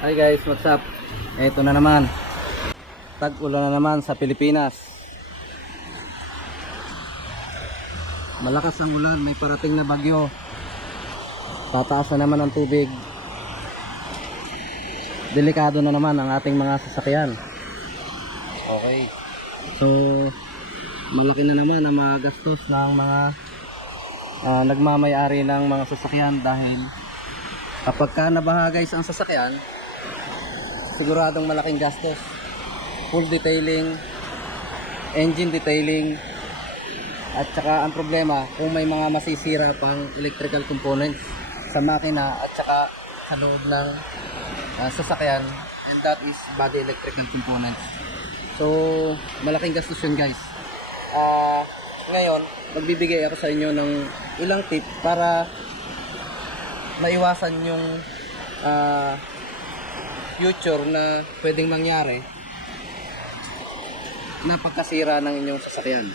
Hi guys, what's up? Ito na naman. Tag-ulan na naman sa Pilipinas. Malakas ang ulan, may parating na bagyo. Tataas na naman ang tubig. Delikado na naman ang ating mga sasakyan. Okay. So, malaki na naman ang mga gastos ng mga nagmamay-ari ng mga sasakyan dahil kapag ka nabaha guys ang sasakyan, siguradong malaking gastos. Full detailing, engine detailing, at saka ang problema kung may mga masisira pang electrical components sa makina at saka sa loob ng sasakyan, and that is body electrical components. So malaking gastos yun guys. Ngayon magbibigay ako sa inyo ng ilang tip para maiwasan yung future na pwedeng mangyari na pagkasira ng inyong sasakyan.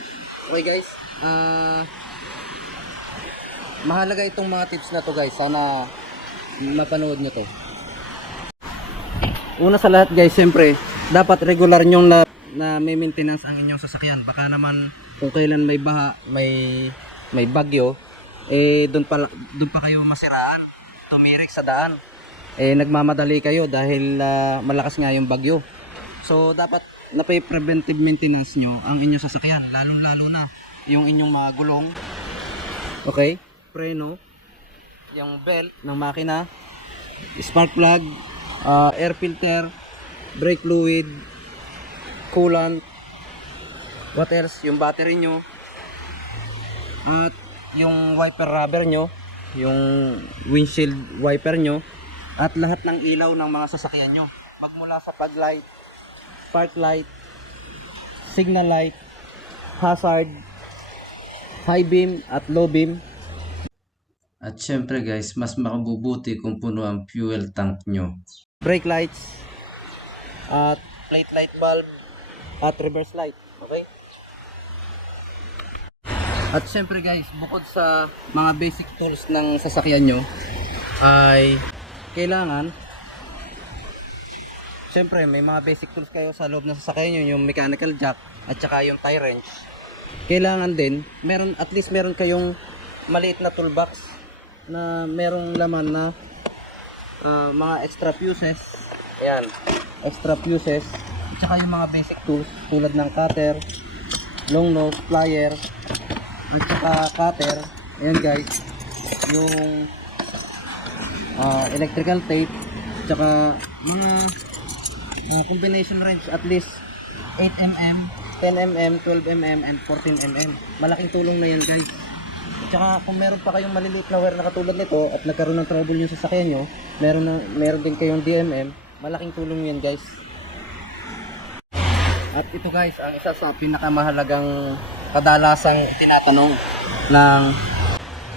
Okay guys, mahalaga itong mga tips na to guys, sana mapanood nyo to. Una sa lahat guys, siyempre dapat regular nyong na may maintenance ang inyong sasakyan. Baka naman kung kailan may baha, may bagyo, doon pa kayo masiraan, tumirik sa daan, nagmamadali kayo dahil malakas nga yung bagyo. So dapat preventive maintenance nyo ang inyong sasakyan, lalo na yung inyong mga gulong, okay, preno, yung belt ng makina, spark plug, air filter, brake fluid, coolant, what else, yung battery nyo, at yung wiper rubber nyo, yung windshield wiper nyo, at lahat ng ilaw ng mga sasakyan nyo, magmula sa fog light, spark light, signal light, hazard, high beam at low beam. At syempre guys, mas makabubuti kung puno ang fuel tank nyo. Brake lights, at plate light bulb, at reverse light. Okay? At syempre guys, bukod sa mga basic tools ng sasakyan nyo, ay kailangan, syempre may mga basic tools kayo sa loob ng sasakyan nyo, yung mechanical jack at saka yung tie wrench. Kailangan din, at least meron kayong maliit na toolbox na merong laman na mga extra fuses. Ayan, extra fuses. At saka yung mga basic tools tulad ng cutter, long nose, plier, at saka cutter. Ayan guys, yung electrical tape, at saka mga combination wrench, at least 8mm, 10mm, 12mm, and 14mm. Malaking tulong na yan guys. At saka kung meron pa kayong maliliit na wire na katulad nito at nagkaroon ng trouble yung sasakyan nyo, meron din kayong DMM, malaking tulong yan guys. At ito guys, ang isa sa pinakamahalagang kadalasang tinatanong ng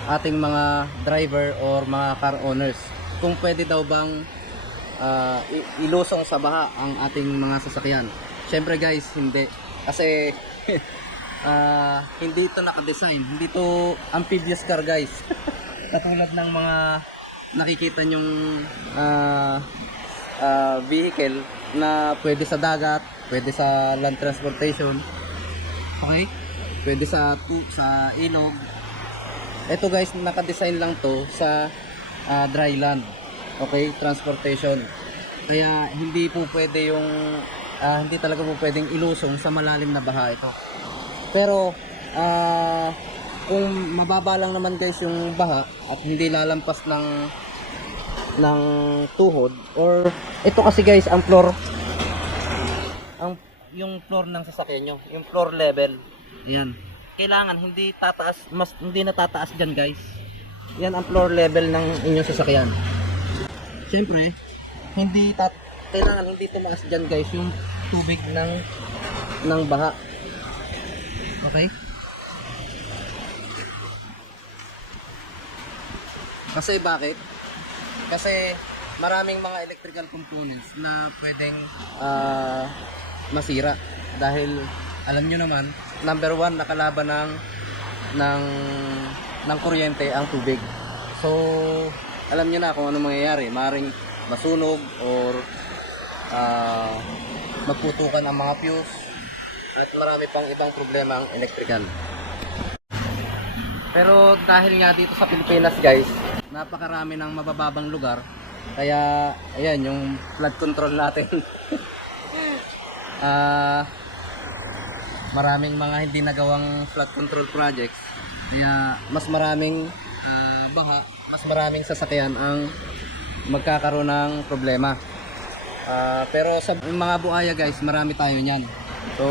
ating mga driver or mga car owners, kung pwede daw bang ilusong sa baha ang ating mga sasakyan. Syempre guys, hindi. Kasi hindi ito nakadesign, hindi ito amphibious car guys. Katulad ng mga nakikita nyong vehicle na pwede sa dagat, pwede sa land transportation, okay, pwede sa ilog. Ito guys, nakadesign lang to sa dry land, okay, transportation. Kaya hindi po pwede yung hindi talaga po pwedeng ilusong sa malalim na baha ito. Pero kung mababa lang naman guys yung baha at hindi lalampas ng tuhod, or ito kasi guys ang floor, yung floor ng sasakyan nyo, yung floor level, yan, kailangan hindi na tataas dyan guys. Yan ang floor level ng inyong sasakyan. Siyempre kailangan hindi tumaas dyan guys yung tubig ng baha. Okay? Kasi bakit? Kasi maraming mga electrical components na pwedeng masira dahil alam nyo naman, number one, nakalaban ng kuryente ang tubig. So alam nyo na kung ano mangyayari. Maring masunog or magputukan ang mga fuse at marami pang ibang problema ang electrical. Pero dahil nga dito sa Pilipinas guys, napakarami ng mabababang lugar, kaya ayan yung flood control natin. Maraming mga hindi nagawang flood control projects, kaya mas maraming baha, mas maraming sasakyan ang magkakaroon ng problema. Pero sa mga buhaya guys, marami tayo niyan. So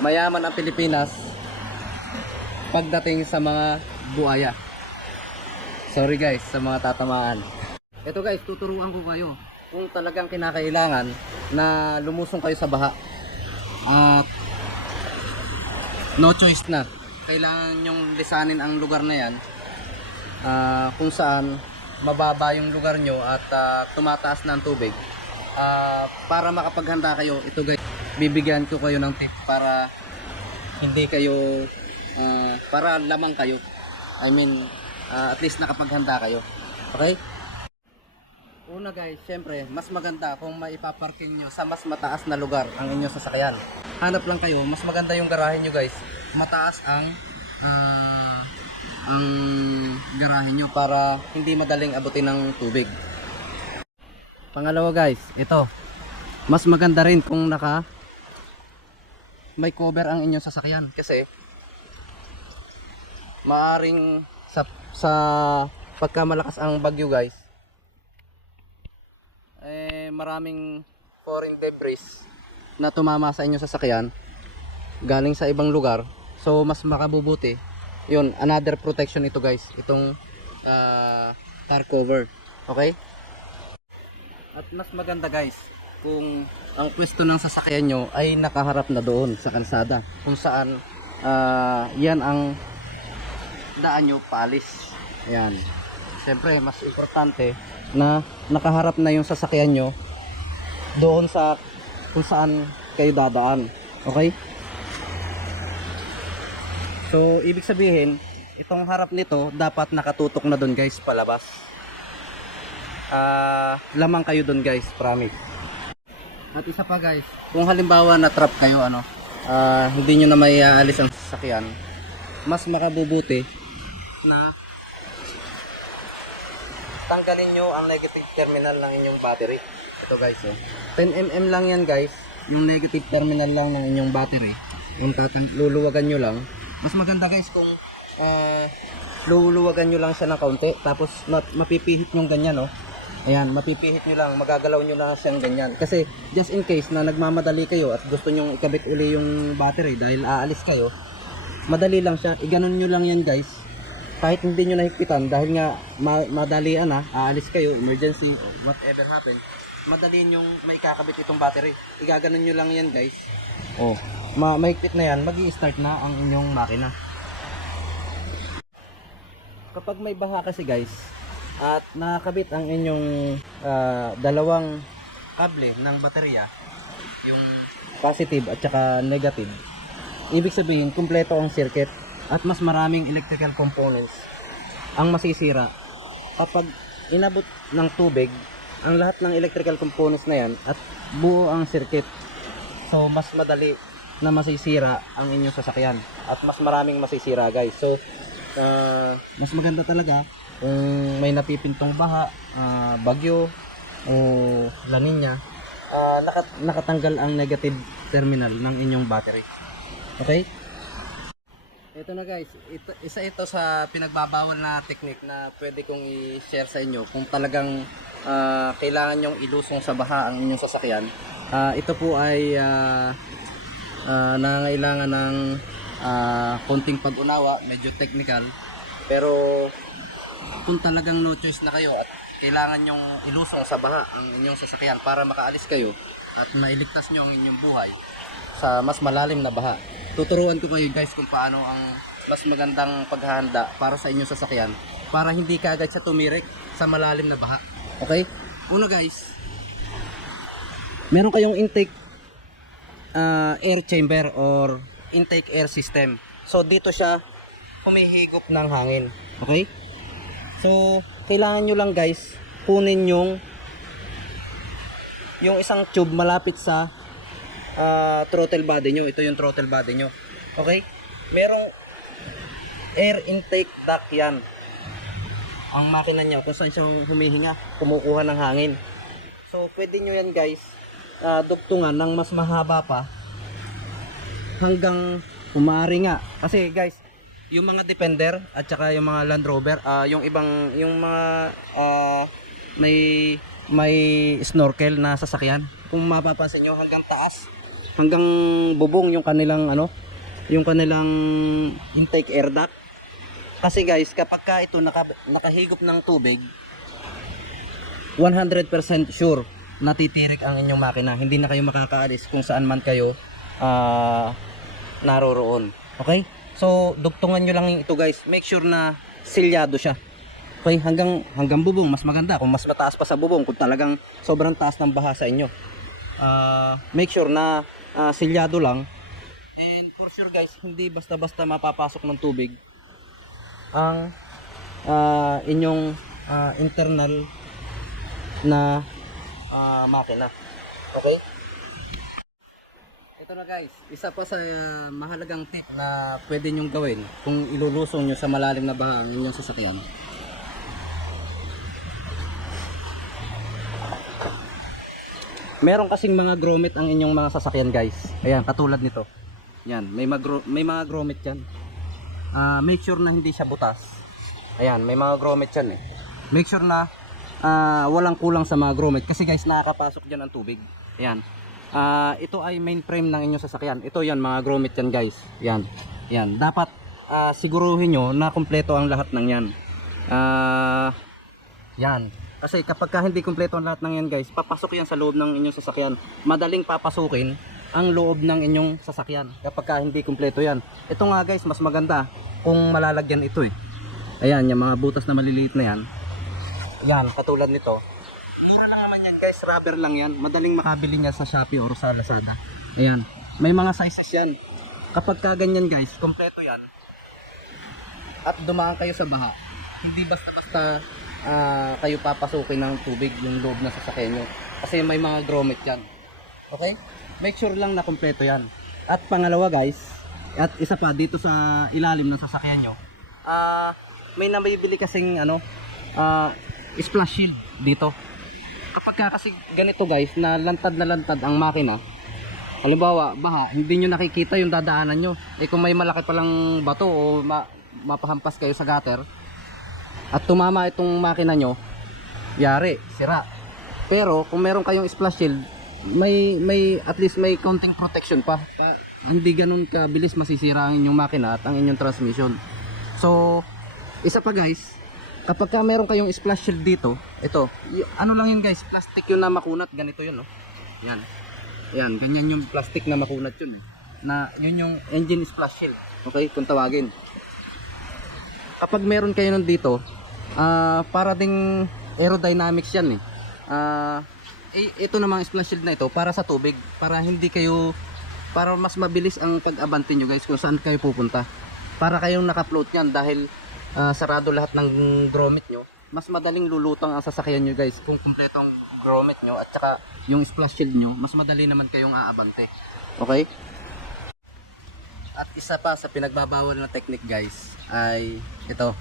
mayaman ang Pilipinas pagdating sa mga buhaya. Sorry guys sa mga tatamaan. Ito guys, tuturuan ko kayo kung talagang kinakailangan na lumusong kayo sa baha at no choice na, kailangan nyong lisanin ang lugar na yan, kung saan mababa yung lugar nyo at tumataas na ang tubig. Para makapaghanda kayo, ito guys, bibigyan ko kayo ng tip para hindi kayo para lamang kayo, I mean at least nakapaghanda kayo. Okay? Una guys, syempre mas maganda kung maipaparking nyo sa mas mataas na lugar ang inyong sasakyan. Hanap lang kayo, mas maganda yung garahe nyo guys, mataas ang garahe nyo para hindi madaling abutin ng tubig. Pangalawa guys, ito, mas maganda rin kung may cover ang inyong sasakyan, kasi maaring sa pagka malakas ang bagyo guys, maraming foreign debris na tumama sa inyong sasakyan galing sa ibang lugar. So mas makabubuti yun, another protection ito guys, itong car cover. Okay? At mas maganda guys kung ang pwesto ng sasakyan nyo ay nakaharap na doon sa kalsada, kung saan yan ang daan nyo paalis. Ayan, siyempre mas importante na nakaharap na yung sasakyan nyo doon sa kung saan kayo dadaan. Okay? So ibig sabihin, itong harap nito dapat nakatutok na doon guys, palabas. Lamang kayo doon guys, promise. At isa pa guys, kung halimbawa na trap kayo, hindi nyo na may aalis ang sasakyan, mas makabubuti na tanggalin nyo ang negative terminal ng inyong battery. Ito guys, 10mm lang yan guys, yung negative terminal lang ng inyong battery. Yung luluwagan nyo lang, mas maganda guys kung luluwagan nyo lang siya ng kaunti, tapos mapipihit nyo ganyan, no? Ayan, mapipihit nyo lang, magagalaw nyo lang siyang ganyan, kasi just in case na nagmamadali kayo at gusto nyo ikabit uli yung battery dahil aalis kayo, madali lang siya, iganon nyo lang yan guys, kahit hindi nyo nahigpitan, dahil nga madalian na, aalis kayo, emergency, whatever happen, madali nyong maikakabit itong battery, igaganon nyo lang yan guys. Mahigpit na yan, magi-start na ang inyong makina. Kapag may baha kasi guys, at nakakabit ang inyong dalawang kable ng baterya, yung positive at saka negative, ibig sabihin kumpleto ang circuit at mas maraming electrical components ang masisira. Kapag inabot ng tubig ang lahat ng electrical components na yan at buo ang circuit, so mas madali na masisira ang inyong sasakyan at mas maraming masisira guys. So mas maganda talaga kung may napipintong baha, bagyo o La Nina, nakatanggal ang negative terminal ng inyong battery. Okay? Ito na guys, isa ito sa pinagbabawal na technique na pwede kong i-share sa inyo kung talagang kailangan nyong ilusong sa baha ang inyong sasakyan. Ito po ay nangailangan ng konting pag-unawa, medyo technical, pero kung talagang no choice na kayo at kailangan nyong ilusong sa baha ang inyong sasakyan para makaalis kayo at mailigtas nyo ang inyong buhay sa mas malalim na baha, tuturuan ko kayo guys kung paano ang mas magandang paghahanda para sa inyong sasakyan para hindi kaagad siya tumirik sa malalim na baha. Okay? Una guys, meron kayong intake air chamber or intake air system. So dito siya humihigop ng hangin. Okay? So kailangan nyo lang guys kunin yung yung isang tube malapit sa throttle body nyo. Ito yung throttle body nyo. Okay? Merong air intake duct yan. Ang makina niya kung saan siyang humihinga, kumukuha ng hangin. So pwede nyo yan guys, dugtungan ng mas mahaba pa hanggang umari nga. Kasi guys, yung mga Defender at saka yung mga Land Rover, yung ibang, yung mga may snorkel na sasakyan, kung mapapansin nyo hanggang taas, hanggang bubong yung kanilang yung kanilang intake air duct. Kasi guys, kapag ka ito nakahigop ng tubig, 100% sure natitirik ang inyong makina. Hindi na kayo makakaalis kung saan man kayo naroroon. Okay? So, dugtungan nyo lang ito guys. Make sure na silyado siya. Okay? Hanggang bubong, mas maganda. Kung mas mataas pa sa bubong, kung talagang sobrang taas ng baha sa inyo. Make sure na silyado lang. And for sure guys, hindi basta-basta mapapasok ng tubig ang inyong internal na makina. Okay? Ito na guys, isa pa sa mahalagang tip na pwede nyong gawin kung ilulusong nyo sa malalim na baha ang inyong sasakyan. Meron kasing mga grommet ang inyong mga sasakyan guys. Ayan, katulad nito. Yan, may mga grommet yan. Make sure na hindi siya butas. Ayan, may mga grommet yan eh. Make sure na walang kulang sa mga grommet kasi guys, nakakapasok dyan ang tubig. Ayan. Ito ay main frame ng inyong sasakyan. Ito yan, mga grommet yan guys. Yan. Yan. Dapat siguruhin nyo na kumpleto ang lahat ng yan. Yan. Kasi kapag hindi kumpleto ang lahat ng yan guys, papasok yan sa loob ng inyong sasakyan. Madaling papasukin ang loob ng inyong sasakyan kapag hindi kumpleto yan. Ito nga guys, mas maganda kung malalagyan ito eh. Ayan, yung mga butas na maliliit na yan. Yan, katulad nito. Mura lang naman yan guys, rubber lang yan. Madaling makabili niya sa Shopee or sa Lazada. Ayan, may mga sizes yan. Kapag ganyan guys, kumpleto yan at dumaan kayo sa baha, hindi basta-basta kayo papasukin ng tubig yung loob na sasakyan nyo. Kasi may mga grommet yan. Okay? Make sure lang na kumpleto yan. At pangalawa guys, at isa pa dito sa ilalim ng sasakyan nyo, may nabibili kasing splash shield dito. Kapag kasi ganito guys, na lantad ang makina, halimbawa baha, hindi nyo nakikita yung dadaanan nyo. Kung may malaki palang bato o mapahampas kayo sa gutter at tumama itong makina nyo, yari, sira. Pero kung meron kayong splash shield, may at least may counting protection pa. Hindi ganun kabilis masisira ang inyong makina at ang inyong transmission. So, isa pa guys, kapag meron kayong splash shield dito, ito, ano lang yun guys, plastic yun na makunat, ganito yun, no? Yan. Yan, ganyan yung plastic na makunat yun eh. Na yun yung engine splash shield. Okay, kung tawagin. Kapag meron kayo nun dito, para ding aerodynamics yan eh. Ito namang splash shield na ito para sa tubig, para para mas mabilis ang pag-abante nyo guys kung saan kayo pupunta. Para kayong naka-float yan dahil sarado lahat ng grommet nyo, mas madaling lulutang ang sasakyan nyo guys kung kumpleto ang grommet nyo at saka yung splash shield nyo, mas madali naman kayong aabante. Okay? At isa pa sa pinagbabawal na technique guys ay ito.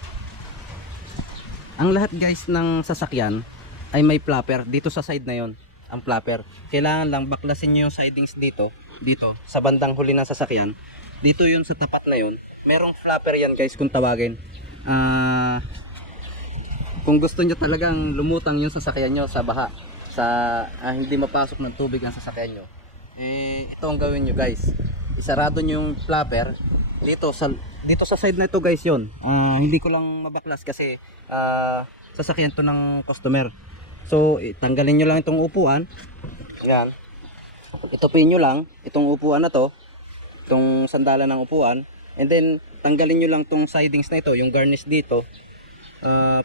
Ang lahat guys ng sasakyan ay may flapper dito sa side na yon. Ang flapper, kailangan lang baklasin nyo yung sidings dito sa bandang huli ng sasakyan. Dito yun sa tapat na yun, merong flapper yan guys kung tawagin. Kung gusto nyo talagang lumutang yung sasakyan nyo sa baha, hindi mapasok ng tubig ang sasakyan nyo, ito ang gawin nyo guys. Isarado nyo yung flapper dito sa side na ito guys yun. Hindi ko lang mabaklas kasi sasakyan to ng customer. So tanggalin nyo lang itong upuan. Yan. Itupin nyo lang itong upuan na to, itong sandalan ng upuan, and then tanggalin nyo lang itong sidings na ito, yung garnish dito.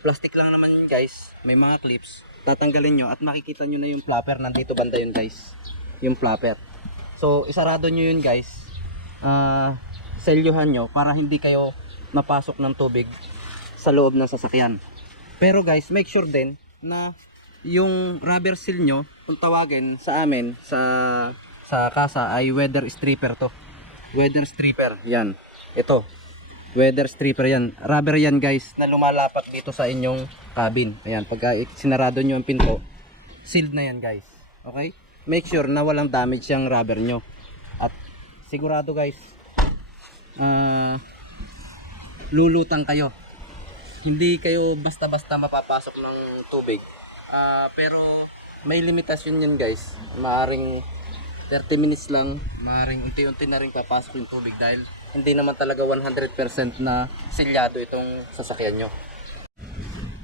Plastic lang naman yun guys, may mga clips. Tatanggalin nyo at makikita nyo na yung flapper nandito banda yun guys, yung flapper. So isarado nyo yun guys, selyuhan nyo para hindi kayo napasok ng tubig sa loob ng sasakyan. Pero guys, make sure din na yung rubber seal nyo, kung tawagin sa amin sa kasa ay weather stripper to. Weather stripper, yan. Ito, weather stripper yan. Rubber yan guys, na lumalapat dito sa inyong cabin. Ayan, pagka sinarado nyo ang pinto, sealed na yan guys. Okay? Make sure na walang damage yung rubber nyo. At sigurado guys, lulutang kayo. Hindi kayo basta-basta mapapasok ng tubig. Pero may limitasyon yan guys. Maaring 30 minutes lang, maaring unti-unti na rin papasok yung tubig dahil hindi naman talaga 100% na selyado itong sasakyan nyo.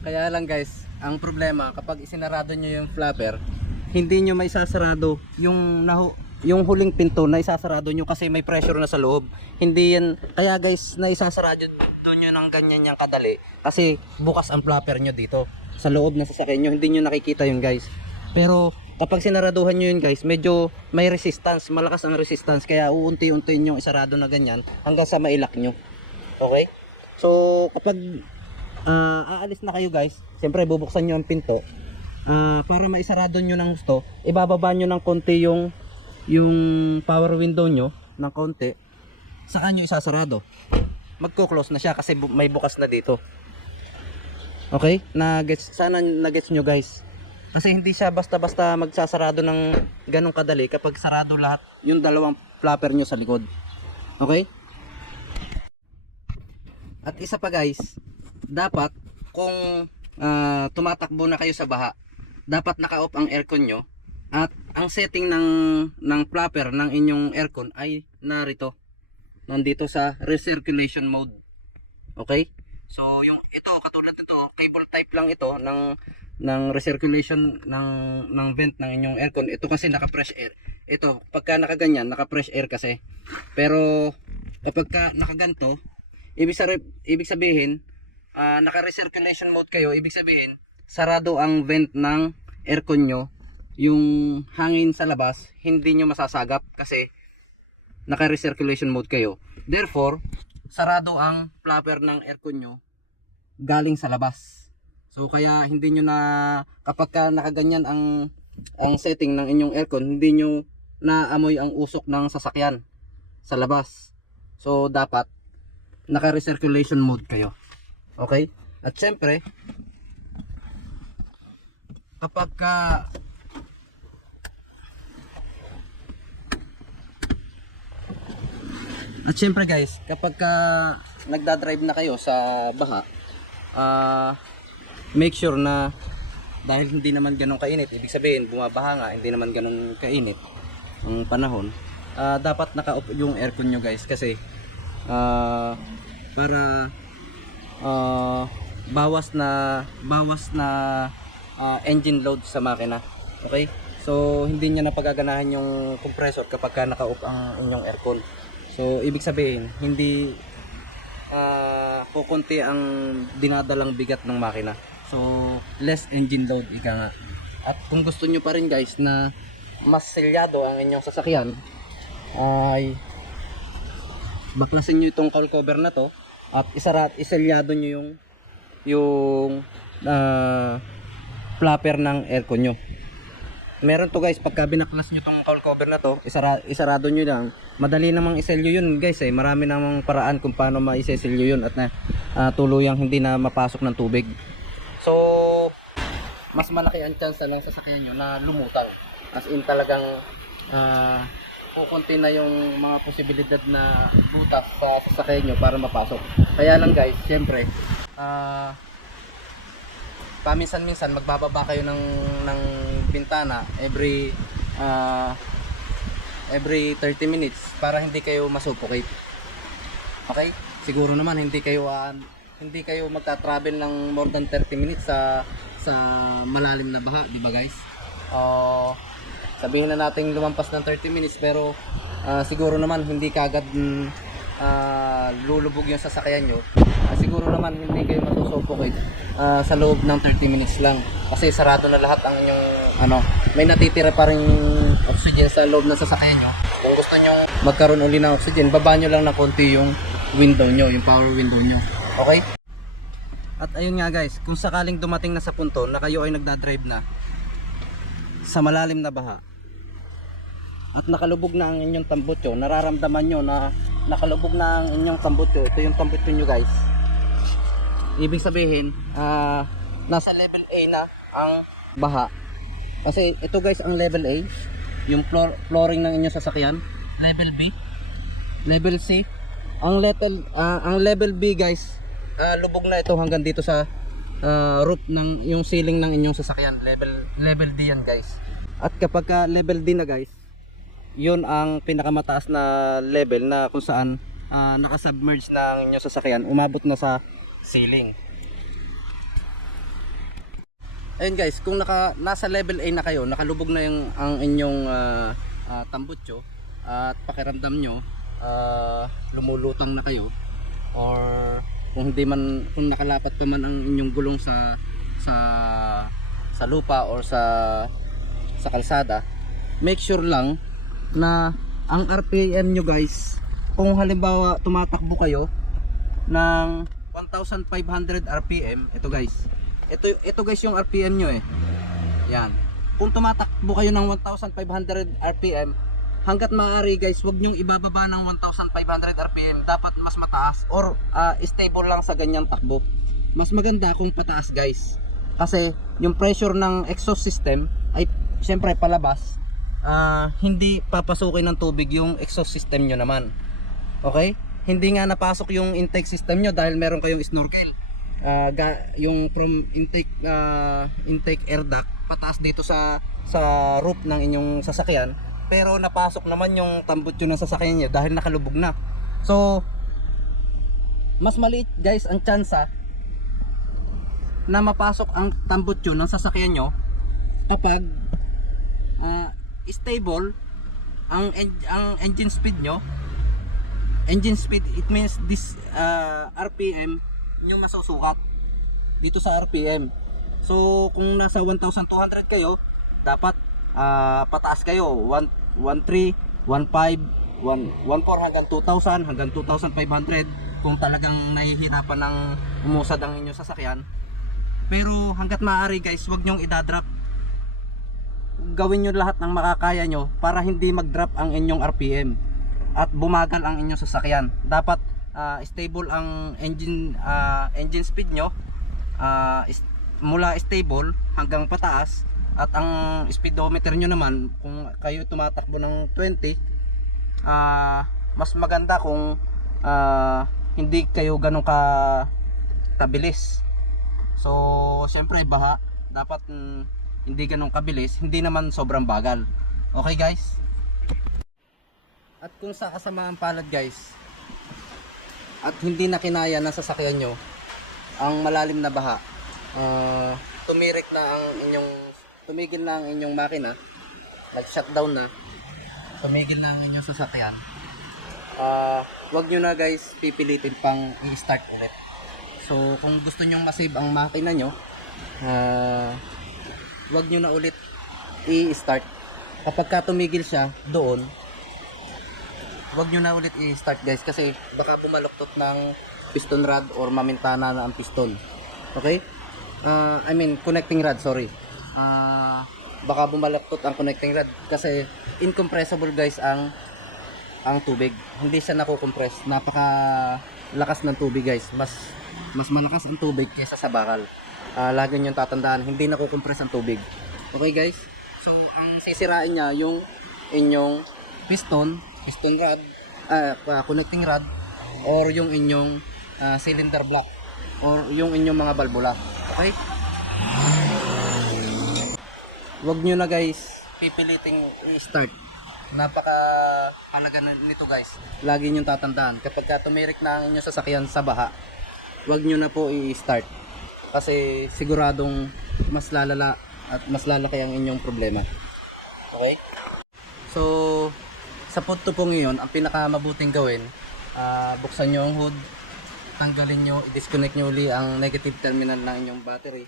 Kaya lang guys, ang problema kapag isinarado nyo yung flapper, hindi nyo maisasarado yung huling pinto na isasarado nyo kasi may pressure na sa loob. Hindi yan, kaya guys, na isasarado nyo ng ganyan yung kadali kasi bukas ang flapper nyo dito sa loob na sasakyan nyo, hindi nyo nakikita yun guys. Pero kapag sinaraduhan nyo yun guys, medyo may resistance, malakas ang resistance, kaya uunti-unti nyo isarado na ganyan hanggang sa mailak nyo. Okay? So kapag aalis na kayo guys, siyempre bubuksan nyo ang pinto. Para maisarado nyo ng gusto, ibababa nyo ng konti yung power window nyo ng konti, saka nyo isasarado. Magko-close na siya kasi may bukas na dito. Okay? Sana na-gets nyo guys. Kasi hindi siya basta-basta magsasarado ng ganong kadali kapag sarado lahat yung dalawang flapper nyo sa likod. Okay? At isa pa guys, dapat kung tumatakbo na kayo sa baha, dapat naka-off ang aircon nyo at ang setting ng flapper ng inyong aircon ay narito. Nandito sa recirculation mode. Okay? So yung ito, katulad ito, cable type lang ito ng recirculation ng vent ng inyong aircon. Ito kasi naka-fresh air. Ito, pagka nakaganyan, naka-fresh air kasi. Pero kapag nakaganto, ibig sabihin, naka-recirculation mode kayo, ibig sabihin, sarado ang vent ng aircon nyo. Yung hangin sa labas, hindi nyo masasagap kasi naka-recirculation mode kayo. Therefore, sarado ang flapper ng aircon nyo galing sa labas. So kaya hindi nyo na, kapag nakaganyan ang setting ng inyong aircon, hindi nyo naamoy ang usok ng sasakyan sa labas. So dapat naka-recirculation mode kayo. Okay? At syempre, kapag guys, kapag nagdadrive na kayo sa baha, make sure na dahil hindi naman ganun kainit, ibig sabihin bumabaha nga, hindi naman ganun kainit ang panahon, dapat naka-off yung aircon nyo guys kasi para bawas na engine load sa makina. Okay? So hindi niya napagaganahan yung compressor kapag naka-off ang inyong aircon. So ibig sabihin hindi kukunti ang dinadalang bigat ng makina. So less engine load ika nga. At kung gusto nyo pa rin guys na mas selyado ang inyong sasakyan, ay baklasin nyo itong cowl cover na to at iselyado nyo yung flapper ng aircon nyo. Meron to guys, pagka binaklas nyo tong cowl cover na to, isarado nyo lang. Madali namang iselyo yun guys eh. Marami namang paraan kung paano maiseselyo yun at tuluyang hindi na mapasok ng tubig. So mas malaki ang chance ng sasakyan nyo na lumutang. As in talagang kukunti na yung mga posibilidad na butas sa sasakyan nyo para mapasok. Kaya lang guys, syempre paminsan-minsan magbababa kayo ng bintana every 30 minutes para hindi kayo masuffocate. Okay? Siguro naman hindi kayo magta-travel ng more than 30 minutes sa malalim na baha, di ba guys? Sabihin na natin lumampas ng 30 minutes pero siguro naman hindi kaagad lulubog yung sasakyan nyo. Siguro naman hindi kayo masusuffocate sa loob ng 30 minutes lang kasi sarado na lahat ang inyong may natitira pa rin oxygen sa loob ng sasakyan nyo. Kung gusto nyo magkaroon uli ng oxygen, baba nyo lang ng konti yung window nyo, yung power window nyo. Okay? At ayun nga guys, kung sakaling dumating na sa punto na kayo ay nagdadrive na, sa malalim na baha at nakalubog na ang inyong tambutso, nararamdaman nyo na nakalubog na ang inyong tambutso, ito yung tambutso nyo guys, ibig sabihin nasa level A na ang baha. Kasi ito guys ang level A, yung flooring ng inyong sasakyan. Level B, level C, ang level B guys, lubog na ito hanggang dito sa roof ng yung ceiling ng inyong sasakyan. Level D yan guys. At kapag level D na guys, yun ang pinakamataas na level na kung saan nakasubmerge na ang inyong sasakyan, umabot na sa ceiling. Ayun guys, kung nasa level A na kayo, nakalubog na ang inyong tambutso at pakiramdam nyo lumulutang na kayo, or kung hindi man, kung nakalapat pa man ang inyong gulong sa lupa or sa kalsada, make sure lang na ang RPM nyo guys, kung halimbawa tumatakbo kayo ng 1,500 RPM, ito guys yung RPM nyo yan. Kung tumatakbo kayo ng 1,500 RPM, hanggat maaari guys, wag nyong ibababa ng 1,500 RPM, dapat mas mataas or stable lang sa ganyang takbo. Mas maganda kung pataas guys, kasi yung pressure ng exhaust system ay siyempre palabas, hindi papasukin ng tubig yung exhaust system nyo naman. Okay? Hindi nga napasok yung intake system nyo dahil meron kayong snorkel. Yung from intake air duct pataas dito sa roof ng inyong sasakyan, pero napasok naman yung tambutso ng sasakyan niyo dahil nakalubog na. So mas maliit guys ang tsansa na mapasok ang tambutso ng sasakyan nyo kapag stable ang engine speed nyo. Engine speed, it means this RPM yung masusukat dito sa RPM. So kung nasa 1,200 kayo, dapat pataas kayo 1,300, 1,500, 1,400 hanggang 2,000, hanggang 2,500 kung talagang nahihirapan ng umusad ang inyong sasakyan. Pero hanggat maaari guys, wag nyong idadrop. Gawin nyo lahat ng makakaya nyo para hindi mag-drop ang inyong RPM at bumagal ang inyong sasakyan. Dapat stable ang engine speed nyo, mula stable hanggang pataas, at ang speedometer nyo naman, kung kayo tumatakbo ng 20, mas maganda kung hindi kayo ganun kabilis. So syempre baha, dapat hindi ganun kabilis, hindi naman sobrang bagal. Okay guys? At kung sa kasamaang palad guys, at hindi na kinaya ng sasakyan nyo ang malalim na baha, tumigil na ang inyong makina, nag-shutdown na, tumigil na ang inyong sasakyan, wag nyo na guys pipilitin pang i-start ulit. So kung gusto nyong masave ang makina nyo, wag nyo na ulit i-start. Kapag ka tumigil siya doon, wag nyo na ulit i-start guys, kasi baka bumaluktot ng piston rod or mamintana na ang piston. Okay? I mean connecting rod, sorry. Baka bumaluktot ang connecting rod kasi incompressible guys ang tubig. Hindi siya nako-compress. Napaka lakas ng tubig guys. Mas malakas ang tubig kaysa sa bakal. Lagi nyo tatandaan, hindi nako-compress ang tubig. Okay guys? So ang sisirain niya yung inyong piston rod, connecting rod, or yung inyong cylinder block, or yung inyong mga valvula. Okay? Wag nyo na guys pipiliting i-start. Napaka halaga nito guys. Lagi nyo tatandaan, kapag tumirik na ang inyong sasakyan sa baha, wag nyo na po i-start, kasi siguradong mas lalala at mas lalaki ang inyong problema. Okay? So sa punto po ngayon, ang pinakamabuting gawin, buksan nyo ang hood, tanggalin nyo, i-disconnect nyo uli ang negative terminal ng inyong battery,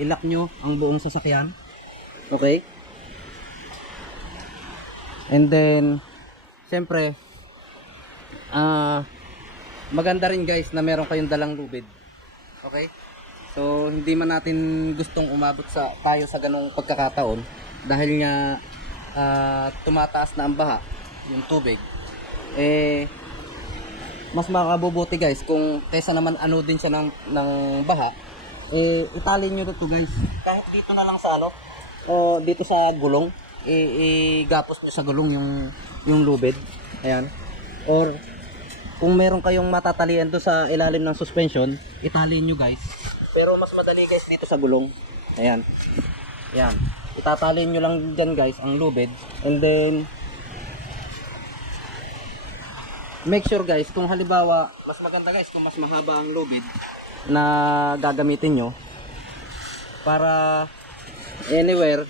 ilock nyo ang buong sasakyan. Okay? And then siyempre maganda rin guys na meron kayong dalang lubid. Okay? So hindi man natin gustong umabot tayo sa ganong pagkakataon dahil nga tumataas na ang baha, yung tubig. Mas makabubuti guys kung kaysa naman ano din siya ng baha, itali nyo dito guys. Kahit dito na lang sa o dito sa gulong, igapos nyo sa gulong yung lubid. Ayan. Or kung meron kayong matatalian do sa ilalim ng suspension, itali nyo guys. Pero mas madali guys dito sa gulong. Ayan. Ayan. Itatali nyo lang dyan guys ang lubid. And then make sure guys, kung halimbawa, mas maganda guys kung mas mahaba ang lubid na gagamitin nyo para anywhere,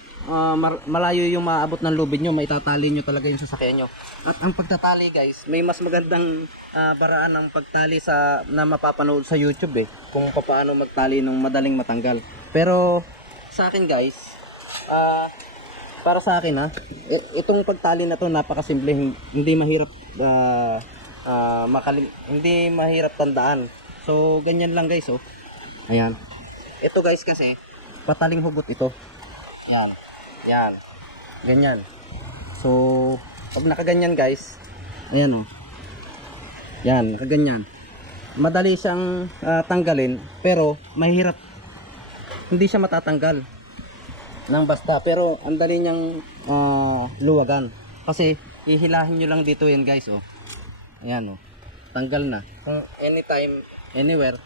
malayo yung maabot ng lubid nyo, maitatali nyo talaga yung sasakyan nyo. At ang pagtatali guys, may mas magandang paraan ng pagtali na mapapanood sa YouTube kung paano magtali ng madaling matanggal. Pero sa akin guys, para sa akin itong pagtali na to napakasimple, hindi mahirap hindi mahirap tandaan. So ganyan lang guys. Ayan. Ito guys kasi pataling hugot ito. Yan. Yan. Ganyan. So pag nakaganyan guys, ayan yan, nakaganyan. Madali siyang tanggalin pero mahirap. Hindi siya matatanggal nang basta, pero ang dali niyang luwagan. Kasi ihilahin nyo lang dito yan guys. Ayan tanggal na. Kung anytime, anywhere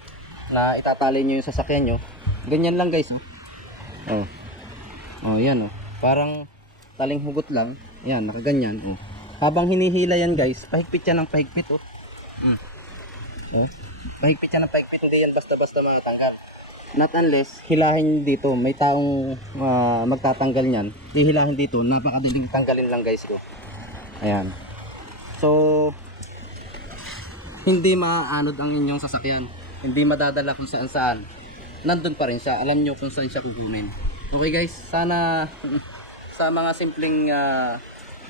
na itatali nyo yung sasakyan nyo, ganyan lang guys. Yan parang taling hugot lang. Yan, nakaganyan. Habang hinihila yan guys, pahigpit yan ng pahigpit. Pahigpit yan ng pahigpit, hindi yan basta-basta matanggal. Not unless hilahin dito, may taong magtatanggal niyan. Hihilahin dito, napakadaling tanggalin lang guys. Ayan. So hindi maanod ang inyong sasakyan, hindi madadala kung saan saan, nandun pa rin siya, alam nyo kung saan siya kukunin. Okay guys, sana sa mga simpleng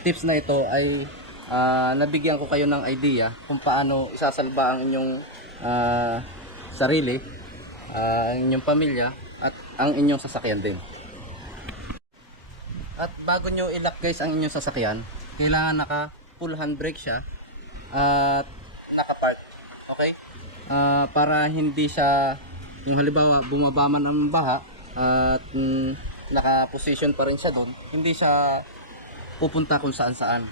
tips na ito ay nabigyan ko kayo ng idea kung paano isasalba ang inyong sarili, ang inyong pamilya at ang inyong sasakyan din. At bago nyo i-lock guys ang inyong sasakyan, kailangan naka full handbrake siya at naka-park. Okay? Para hindi siya, yung halimbawa bumaba man ang baha at naka-position pa rin siya doon, hindi siya pupunta kung saan saan.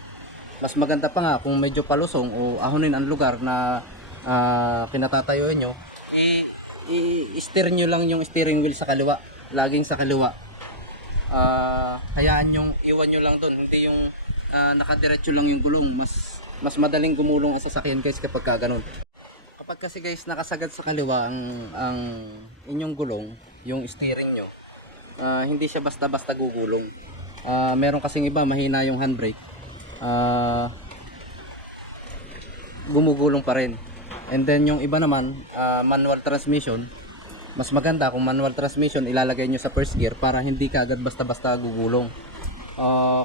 Mas maganda pa nga kung medyo palusong o ahonin ang lugar na kinatatayuan nyo, i-steer nyo lang yung steering wheel sa kaliwa, laging sa kaliwa. Hayaan yung iwan nyo lang doon, hindi yung nakadiretso lang yung gulong. Mas madaling gumulong ang sasakyan guys kapag ganun. Kapag kasi guys nakasagad sa kaliwa ang inyong gulong, yung steering nyo, hindi siya basta-basta gugulong. Meron kasing iba mahina yung handbrake, gumugulong pa rin. And then yung iba naman manual transmission, mas maganda kung manual transmission ilalagay nyo sa first gear para hindi ka agad basta-basta gugulong.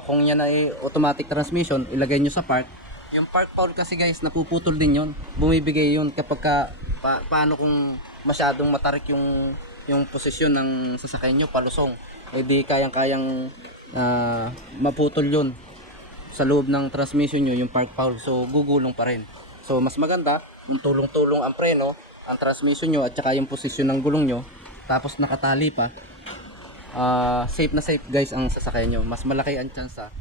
Kung yan ay automatic transmission, ilagay nyo sa park. Yung park foul kasi guys, napuputol din yun. Bumibigay yun kapag paano kung masyadong matarik yung posisyon ng sasakyan nyo, palusong. Eh di kayang-kayang maputol yun sa loob ng transmission nyo, yung park foul. So gugulong pa rin. So mas maganda kung tulong-tulong ang preno, ang transmission nyo at saka yung posisyon ng gulong nyo, tapos nakatali pa. Safe na safe guys ang sasakyan nyo. Mas malaki ang tsansa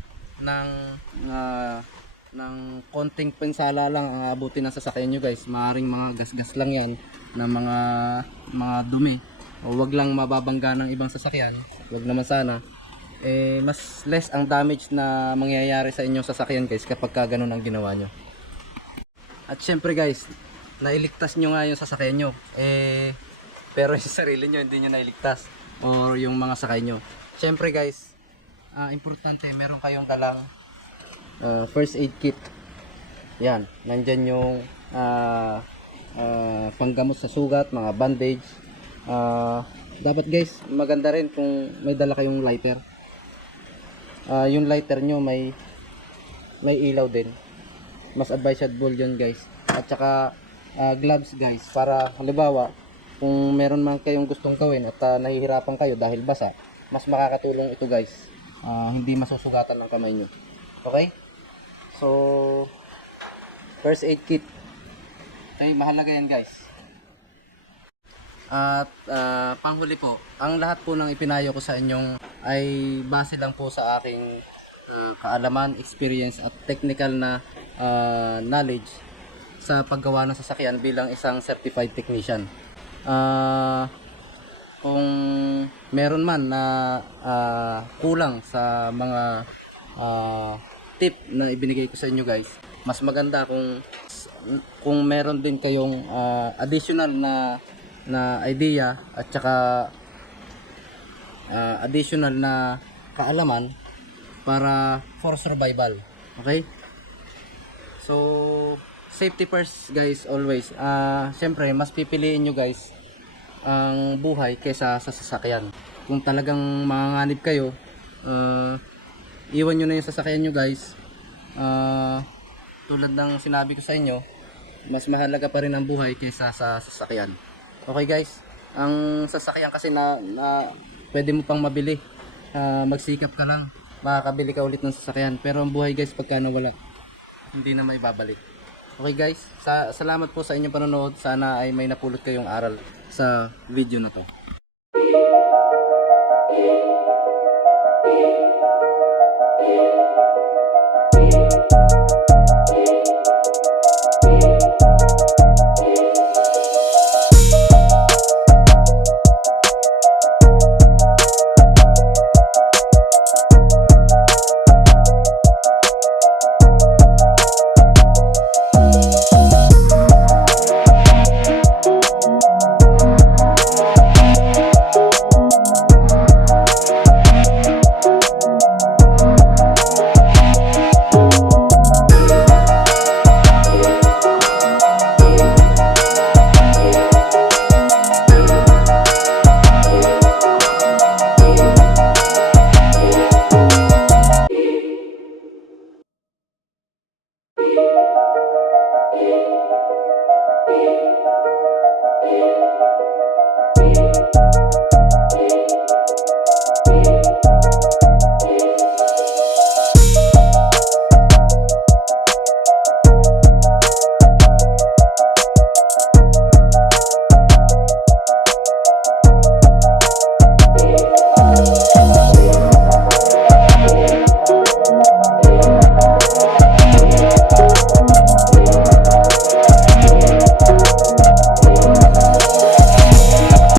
ng konting pinsala lang ang abutin ng sasakyan nyo guys. Maaring mga gas-gas lang yan na mga dumi, o wag lang mababangga ng ibang sasakyan, wag naman sana. Mas less ang damage na mangyayari sa inyong sasakyan guys kapag ganun ang ginawa nyo. At syempre guys, nailigtas nyo nga yung sasakyan nyo, pero yung sarili nyo hindi nyo nailigtas, or yung mga sakay nyo. Syempre guys, importante meron kayong dalang first aid kit. Yan, nandyan yung panggamot sa sugat, mga bandage. Dapat guys, maganda rin kung may dala kayong lighter. Yung lighter nyo may ilaw din. Mas advisable yun guys. At saka gloves guys, para halimbawa kung meron man kayong gustong gawin at nahihirapan kayo dahil basa, mas makakatulong ito guys. Hindi masusugatan ng kamay nyo. Okay? So, first aid kit. Okay, mahalaga yan guys. At panghuli po, ang lahat po ng ipinayo ko sa inyong ay base lang po sa aking kaalaman, experience at technical na knowledge sa paggawa ng sasakyan bilang isang certified technician. Kung meron man na kulang sa mga tip na ibinigay ko sa inyo guys, mas maganda kung meron din kayong additional na idea at saka additional na kaalaman para for survival. Okay? So, safety first guys always. Siyempre, mas pipiliin nyo guys ang buhay kaysa sa sasakyan. Kung talagang manganganib kayo, iwan nyo na yung sasakyan nyo guys. Tulad ng sinabi ko sa inyo, mas mahalaga pa rin ang buhay kaysa sa sasakyan. Okay guys, ang sasakyan kasi na pwede mo pang mabili. Magsikap ka lang, makakabili ka ulit ng sasakyan. Pero ang buhay guys, pagka nawala, hindi na maibabalik. Okay guys, salamat po sa inyong panonood. Sana ay may napulot kayong aral sa video na to.